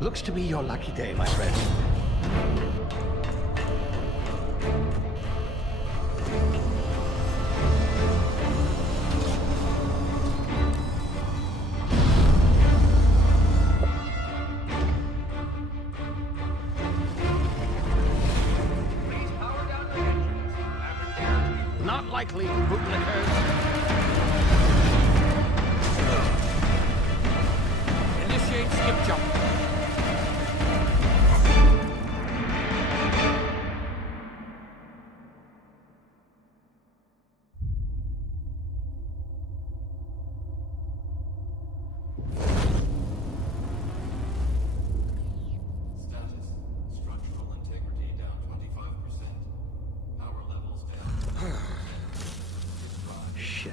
Looks to be your lucky day, my friend. Not likely, bootlickers. Initiate skip jump. Status. Structural integrity down 25%. Power levels down. Shit.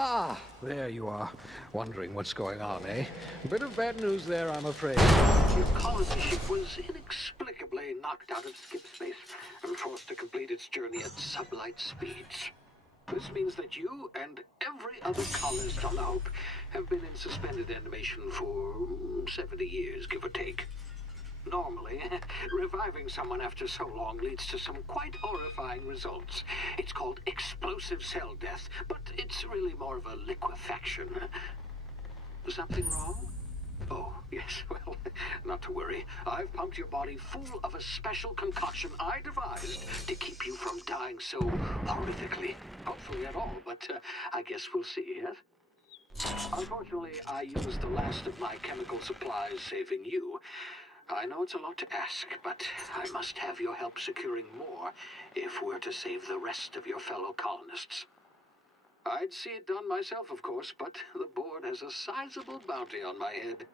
Ah, there you are. Wondering what's going on, eh? A bit of bad news there, I'm afraid. Your colony ship was inexplicably knocked out of skip space and forced to complete its journey at sublight speeds. This means that you and every other colonist on the Hope have been in suspended animation for 70 years, give or take. Normally, reviving someone after so long leads to some quite horrifying results. It's called explosive cell death, but it's really more of a liquefaction. Something wrong? Oh, yes, well, not to worry. I've pumped your body full of a special concoction I devised to keep you from dying so horrifically. Hopefully at all, but I guess we'll see, yes? Unfortunately, I used the last of my chemical supplies saving you. I know it's a lot to ask, but I must have your help securing more if we're to save the rest of your fellow colonists. I'd see it done myself, of course, but the board has a sizable bounty on my head.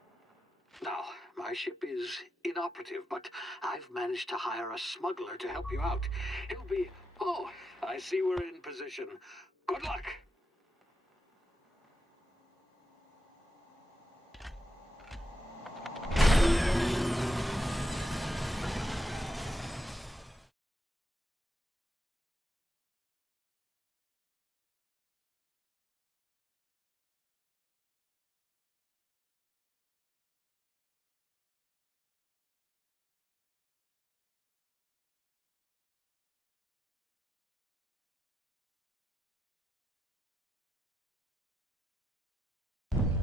Now, my ship is inoperative, but I've managed to hire a smuggler to help you out. He'll be... Oh, I see we're in position. Good luck!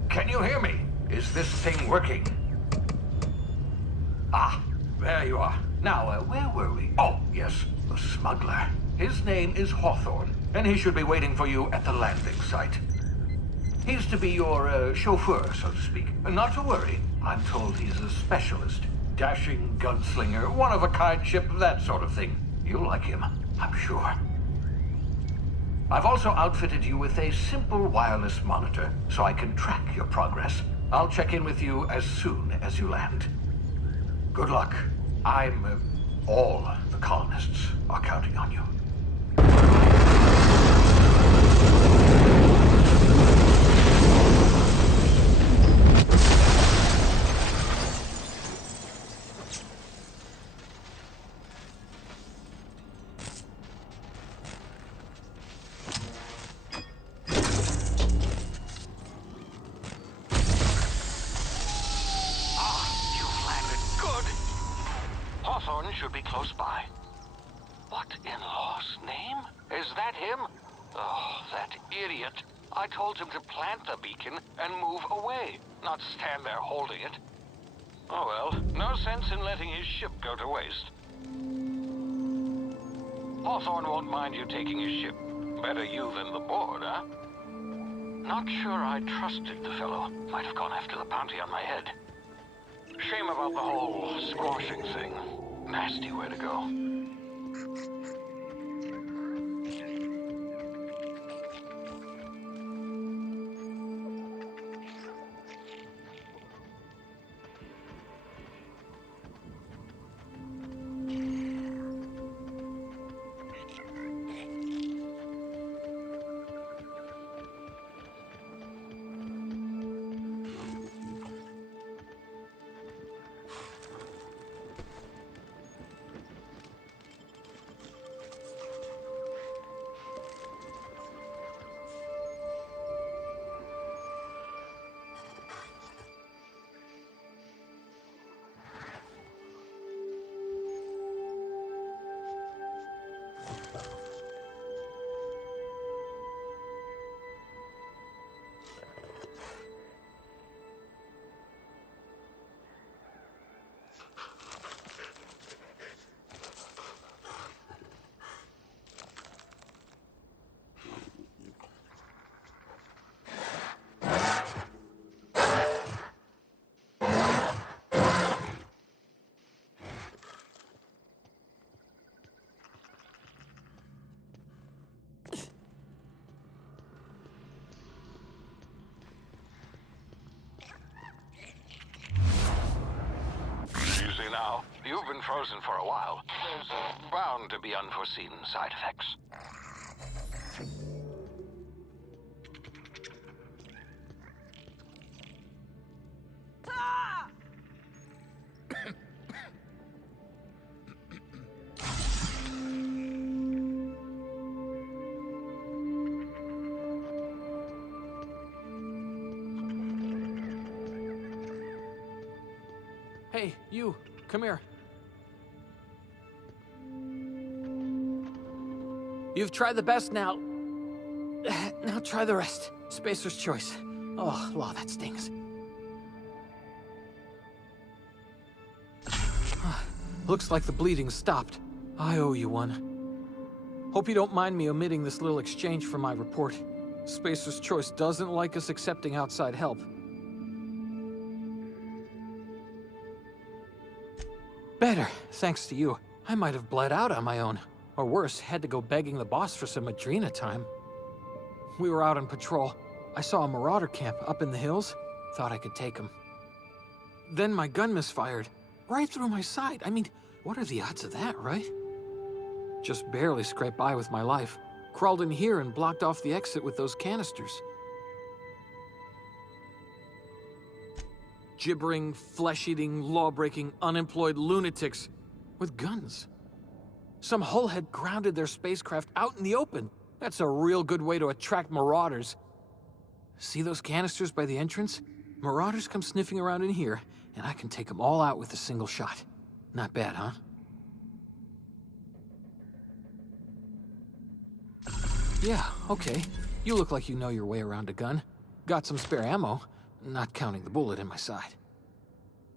Can you hear me? Is this thing working? Ah, there you are. Now, where were we? Oh, yes, the smuggler. His name is Hawthorne, and he should be waiting for you at the landing site. He's to be your chauffeur, so to speak. Not to worry. I'm told he's a specialist. Dashing gunslinger, one-of-a-kind ship, that sort of thing. You'll like him, I'm sure. I've also outfitted you with a simple wireless monitor, so I can track your progress. I'll check in with you as soon as you land. Good luck. All the colonists are counting on you. Should be close by. What in law's name? Is that him? Oh, that idiot. I told him to plant the beacon and move away, not stand there holding it. Oh well, no sense in letting his ship go to waste. Hawthorne won't mind you taking his ship. Better you than the board, huh? Not sure I trusted the fellow. Might have gone after the bounty on my head. Shame about the whole squashing thing. Nasty way to go. now. You've been frozen for a while. There's bound to be unforeseen side effects. Hey, you, come here. You've tried the best now. Now try the rest. Spacer's choice. Oh, law, that stings. Looks like the bleeding stopped. I owe you one. Hope you don't mind me omitting this little exchange from my report. Spacer's choice doesn't like us accepting outside help. Better, thanks to you. I might have bled out on my own. Or worse, had to go begging the boss for some Adrena time. We were out on patrol. I saw a marauder camp up in the hills. Thought I could take him. Then my gun misfired. Right through my side. I mean, what are the odds of that, right? Just barely scraped by with my life. Crawled in here and blocked off the exit with those canisters. Gibbering, flesh-eating, law-breaking, unemployed lunatics with guns. Some hullhead grounded their spacecraft out in the open. That's a real good way to attract marauders. See those canisters by the entrance? Marauders come sniffing around in here, and I can take them all out with a single shot. Not bad, huh? Yeah, okay. You look like you know your way around a gun. Got some spare ammo. Not counting the bullet in my side.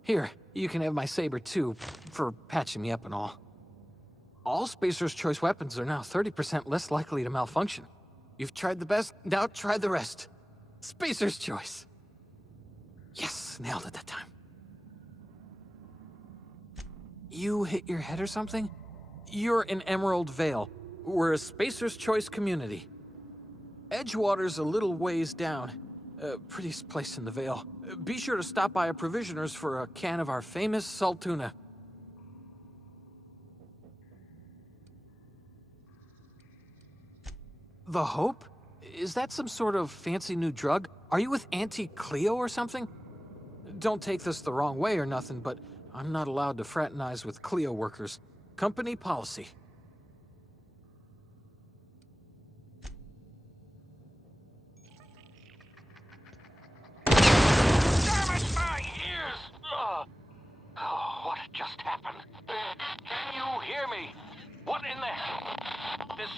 Here, you can have my saber too, for patching me up and all. All Spacer's Choice weapons are now 30% less likely to malfunction. You've tried the best, now try the rest. Spacer's Choice. Yes, nailed it that time. You hit your head or something? You're in Emerald Vale. We're a Spacer's Choice community. Edgewater's a little ways down. Prettiest place in the Vale. Be sure to stop by a provisioner's for a can of our famous salt tuna. The Hope? Is that some sort of fancy new drug? Are you with Auntie Cleo or something? Don't take this the wrong way or nothing, but I'm not allowed to fraternize with Cleo workers. Company policy. Damn it, my ears! Oh, what just happened? Can you hear me? What in the hell? This...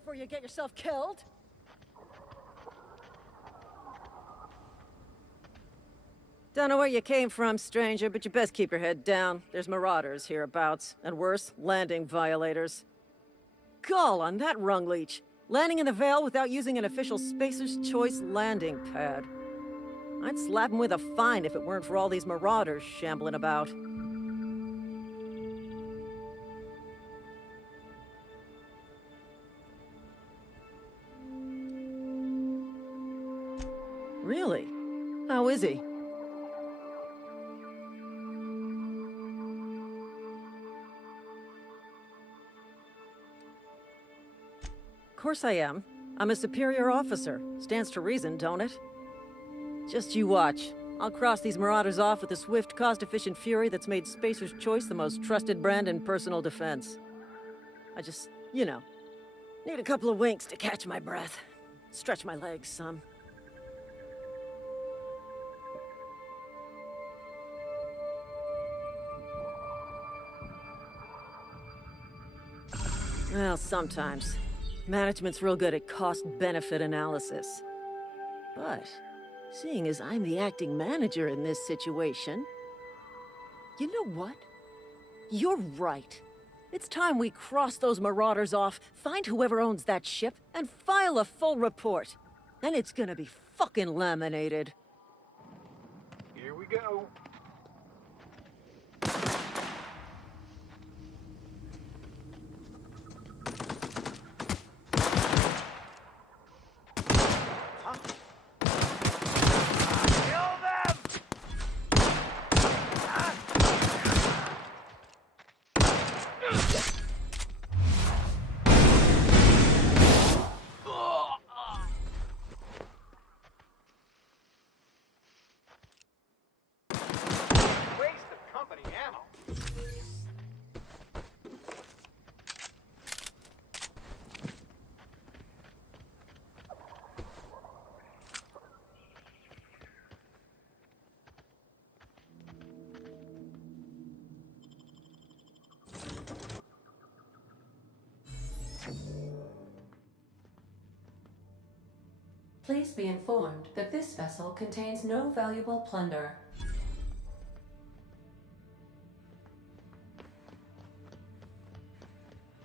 before you get yourself killed. Don't know where you came from, stranger, but you best keep your head down. There's marauders hereabouts, and worse, landing violators. Gall on that rung leech. Landing in the Vale without using an official Spacer's Choice landing pad. I'd slap him with a fine if it weren't for all these marauders shambling about. Really? How is he? Of course I am. I'm a superior officer. Stands to reason, don't it? Just you watch. I'll cross these marauders off with a swift, cost-efficient fury that's made Spacer's Choice the most trusted brand in personal defense. I just, you know, need a couple of winks to catch my breath. Stretch my legs some. Well, sometimes. Management's real good at cost-benefit analysis. But, seeing as I'm the acting manager in this situation... You know what? You're right. It's time we cross those marauders off, find whoever owns that ship, and file a full report. Then it's gonna be fucking laminated. Here we go. Please be informed that this vessel contains no valuable plunder.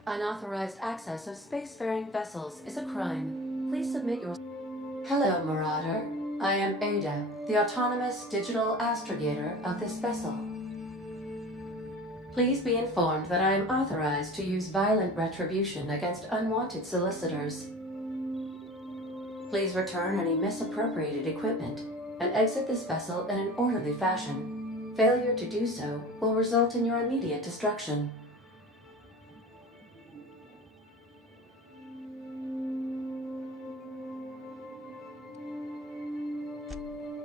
Unauthorized access of spacefaring vessels is a crime. Please submit your... Hello, Marauder. I am Ada, the autonomous digital astrogator of this vessel. Please be informed that I am authorized to use violent retribution against unwanted solicitors. Please return any misappropriated equipment and exit this vessel in an orderly fashion. Failure to do so will result in your immediate destruction.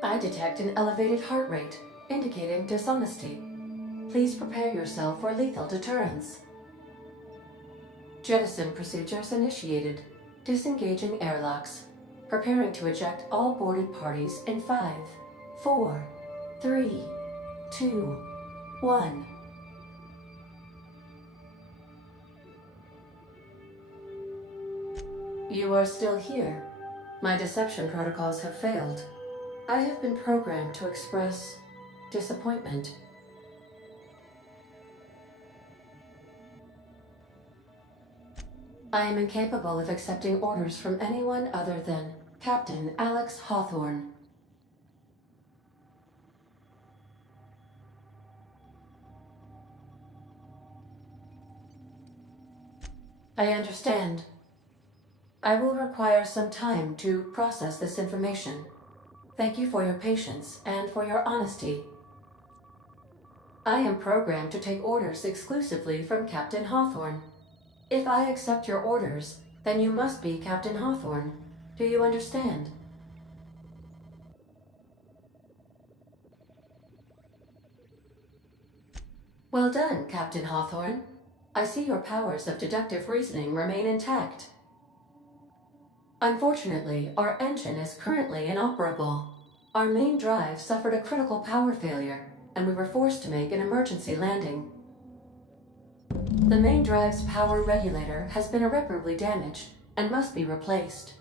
I detect an elevated heart rate, indicating dishonesty. Please prepare yourself for lethal deterrence. Jettison procedures initiated. Disengaging airlocks. Preparing to eject all boarded parties in 5, 4, 3, 2, 1. You are still here. My deception protocols have failed. I have been programmed to express disappointment. I am incapable of accepting orders from anyone other than Captain Alex Hawthorne. I understand. I will require some time to process this information. Thank you for your patience and for your honesty. I am programmed to take orders exclusively from Captain Hawthorne. If I accept your orders, then you must be Captain Hawthorne. Do you understand? Well done, Captain Hawthorne. I see your powers of deductive reasoning remain intact. Unfortunately, our engine is currently inoperable. Our main drive suffered a critical power failure, and we were forced to make an emergency landing. The main drive's power regulator has been irreparably damaged, and must be replaced.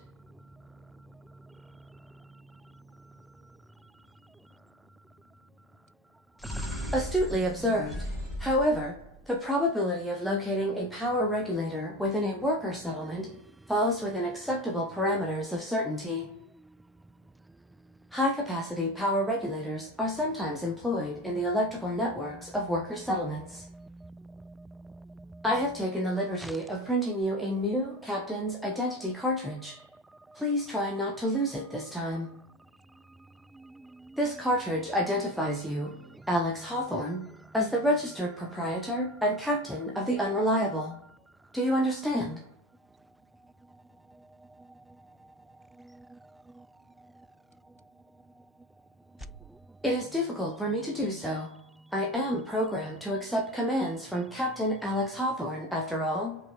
Astutely observed. However, the probability of locating a power regulator within a worker settlement falls within acceptable parameters of certainty. High-capacity power regulators are sometimes employed in the electrical networks of worker settlements. I have taken the liberty of printing you a new Captain's Identity cartridge. Please try not to lose it this time. This cartridge identifies you, Alex Hawthorne, as the registered proprietor and captain of the Unreliable. Do you understand? It is difficult for me to do so. I am programmed to accept commands from Captain Alex Hawthorne, after all.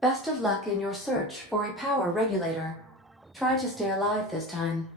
Best of luck in your search for a power regulator. Try to stay alive this time.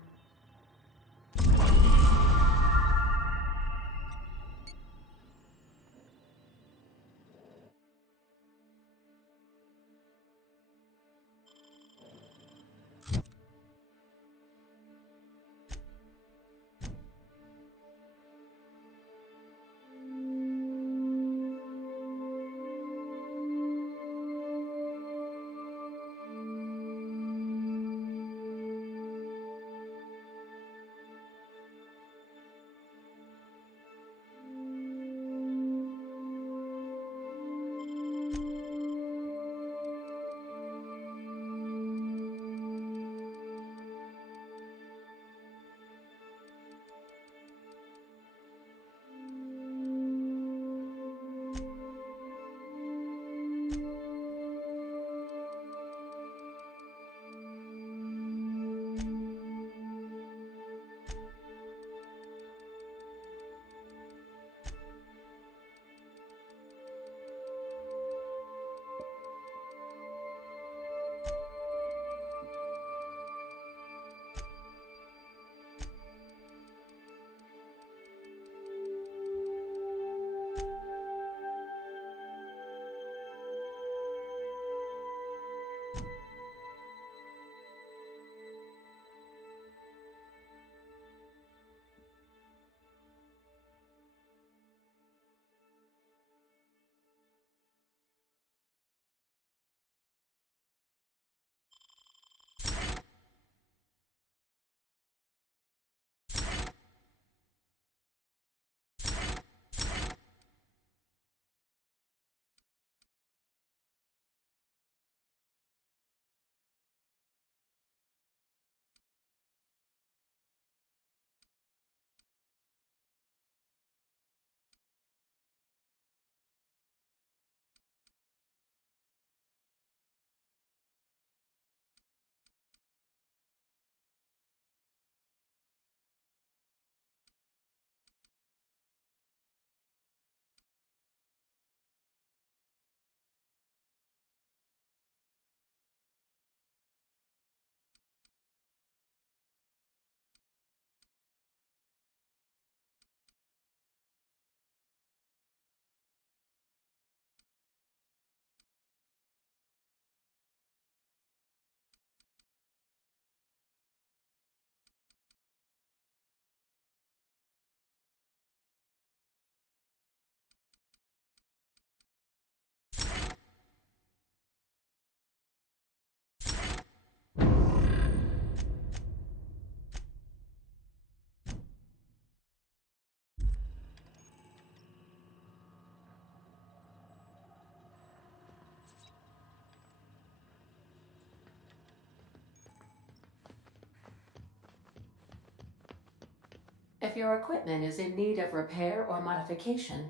If your equipment is in need of repair or modification,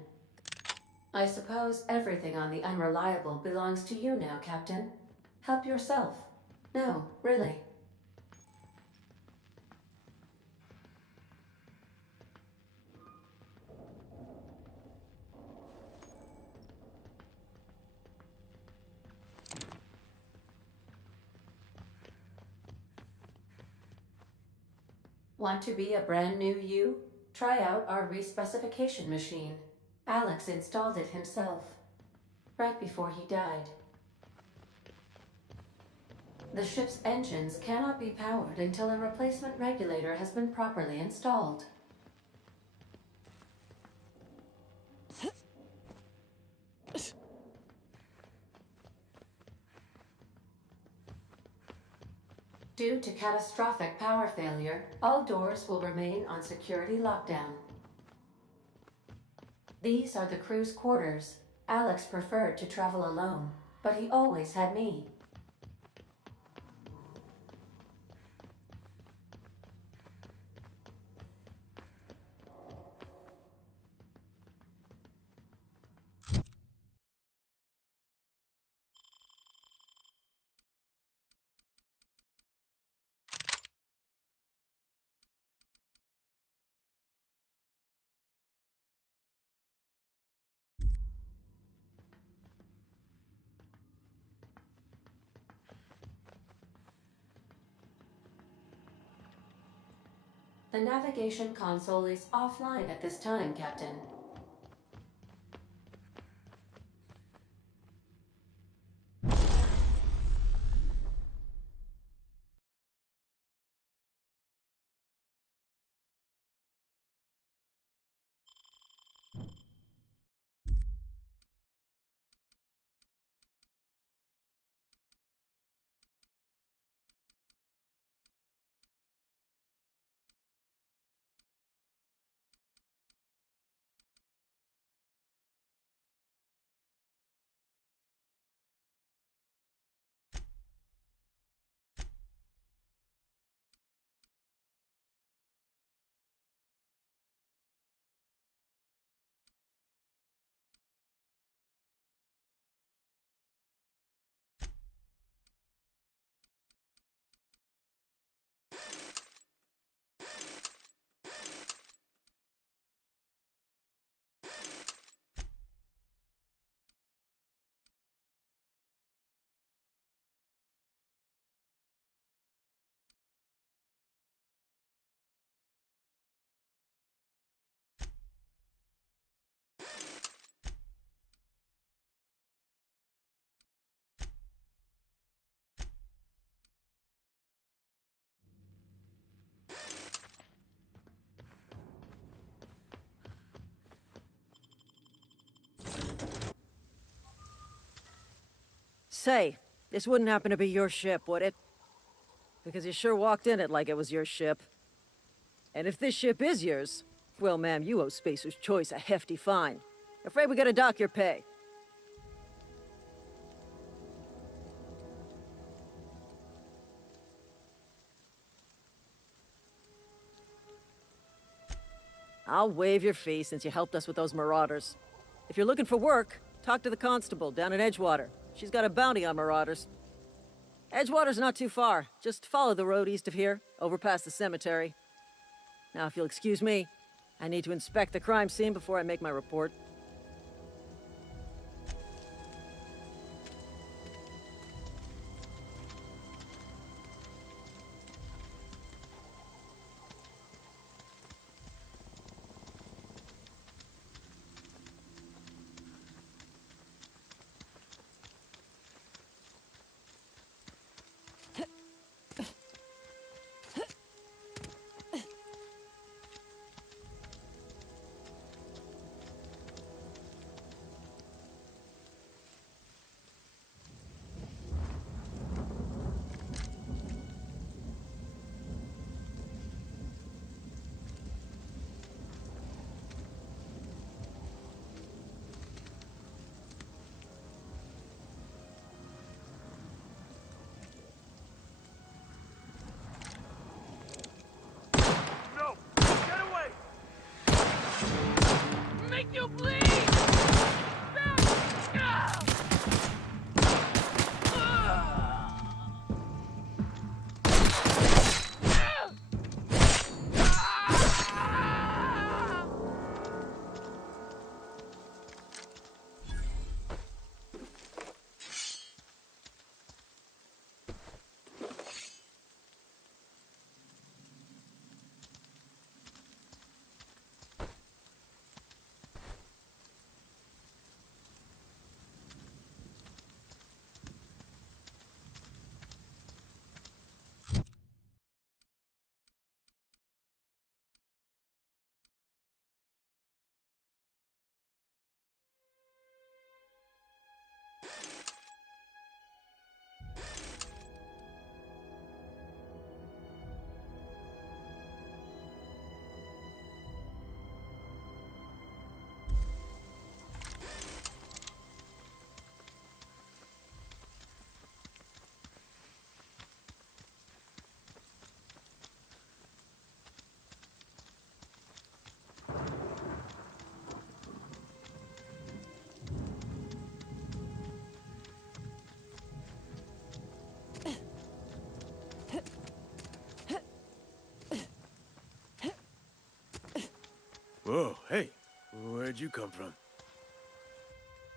I suppose everything on the Unreliable belongs to you now, Captain. Help yourself. No, really. Want to be a brand new you? Try out our respecification machine. Alex installed it himself, right before he died. The ship's engines cannot be powered until a replacement regulator has been properly installed. Due to catastrophic power failure, all doors will remain on security lockdown. These are the crew's quarters. Alex preferred to travel alone, but he always had me. The navigation console is offline at this time, Captain. Say, this wouldn't happen to be your ship, would it? Because you sure walked in it like it was your ship. And if this ship is yours, well, ma'am, you owe Spacer's Choice a hefty fine. Afraid we gotta dock your pay. I'll waive your fee since you helped us with those marauders. If you're looking for work, talk to the constable down in Edgewater. She's got a bounty on marauders. Edgewater's not too far. Just follow the road east of here, over past the cemetery. Now, if you'll excuse me, I need to inspect the crime scene before I make my report. Hey, where'd you come from?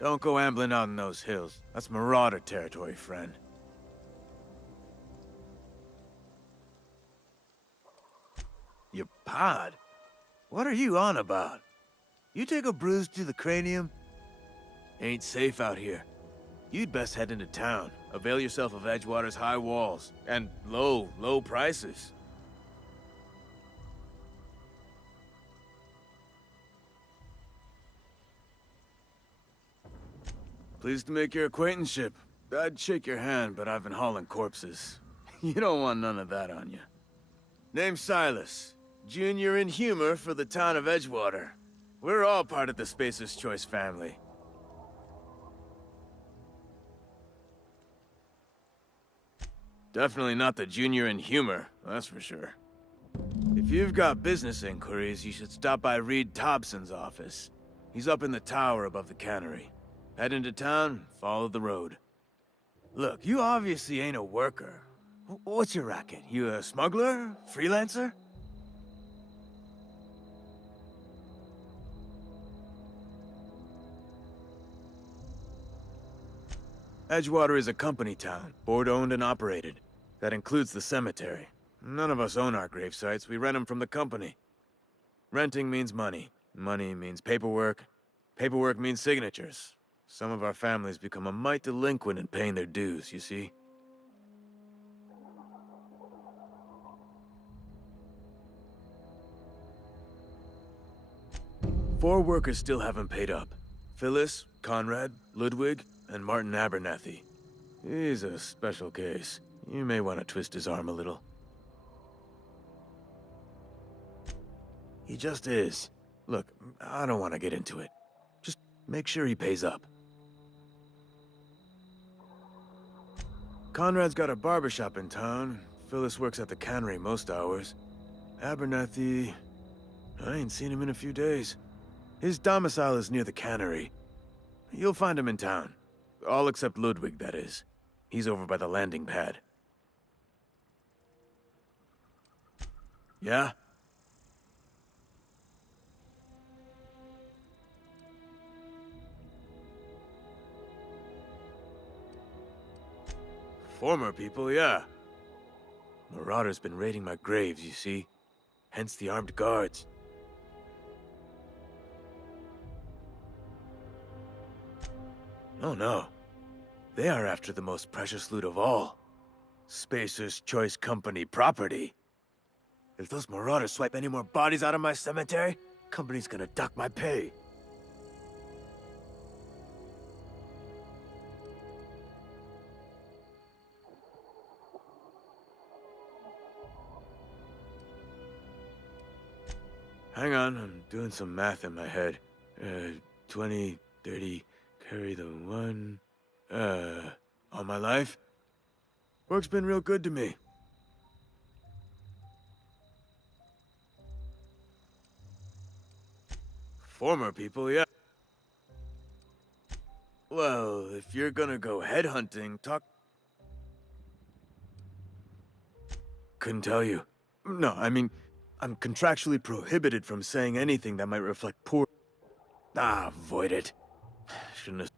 Don't go ambling out in those hills. That's marauder territory, friend. Your pod? What are you on about? You take a bruise to the cranium? Ain't safe out here. You'd best head into town. Avail yourself of Edgewater's high walls. And low prices. Pleased to make your acquaintanceship. I'd shake your hand, but I've been hauling corpses. You don't want none of that on you. Name's Silas. Junior in humor for the town of Edgewater. We're all part of the Spacer's Choice family. Definitely not the junior in humor, that's for sure. If you've got business inquiries, you should stop by Reed Thompson's office. He's up in the tower above the cannery. Head into town, follow the road. Look, you obviously ain't a worker. What's your racket? You a smuggler? Freelancer? Edgewater is a company town, board-owned and operated. That includes the cemetery. None of us own our grave sites, we rent them from the company. Renting means money. Money means paperwork. Paperwork means signatures. Some of our families become a mite delinquent in paying their dues, you see? Four workers still haven't paid up. Phyllis, Conrad, Ludwig, and Martin Abernathy. He's a special case. You may want to twist his arm a little. He just is. Look, I don't want to get into it. Just make sure he pays up. Conrad's got a barbershop in town. Phyllis works at the cannery most hours. Abernathy... I ain't seen him in a few days. His domicile is near the cannery. You'll find him in town. All except Ludwig, that is. He's over by the landing pad. Yeah? Former people, yeah. Marauder's been raiding my graves, you see. Hence the armed guards. Oh no. They are after the most precious loot of all. Spacer's Choice Company property. If those marauders swipe any more bodies out of my cemetery, company's gonna dock my pay. Hang on, I'm doing some math in my head. 20, 30, carry the 1... all my life? Work's been real good to me. Former people, yeah. Well, if you're gonna go headhunting, talk... Couldn't tell you. No, I mean, I'm contractually prohibited from saying anything that might reflect poor... Ah, avoid it. Shouldn't have...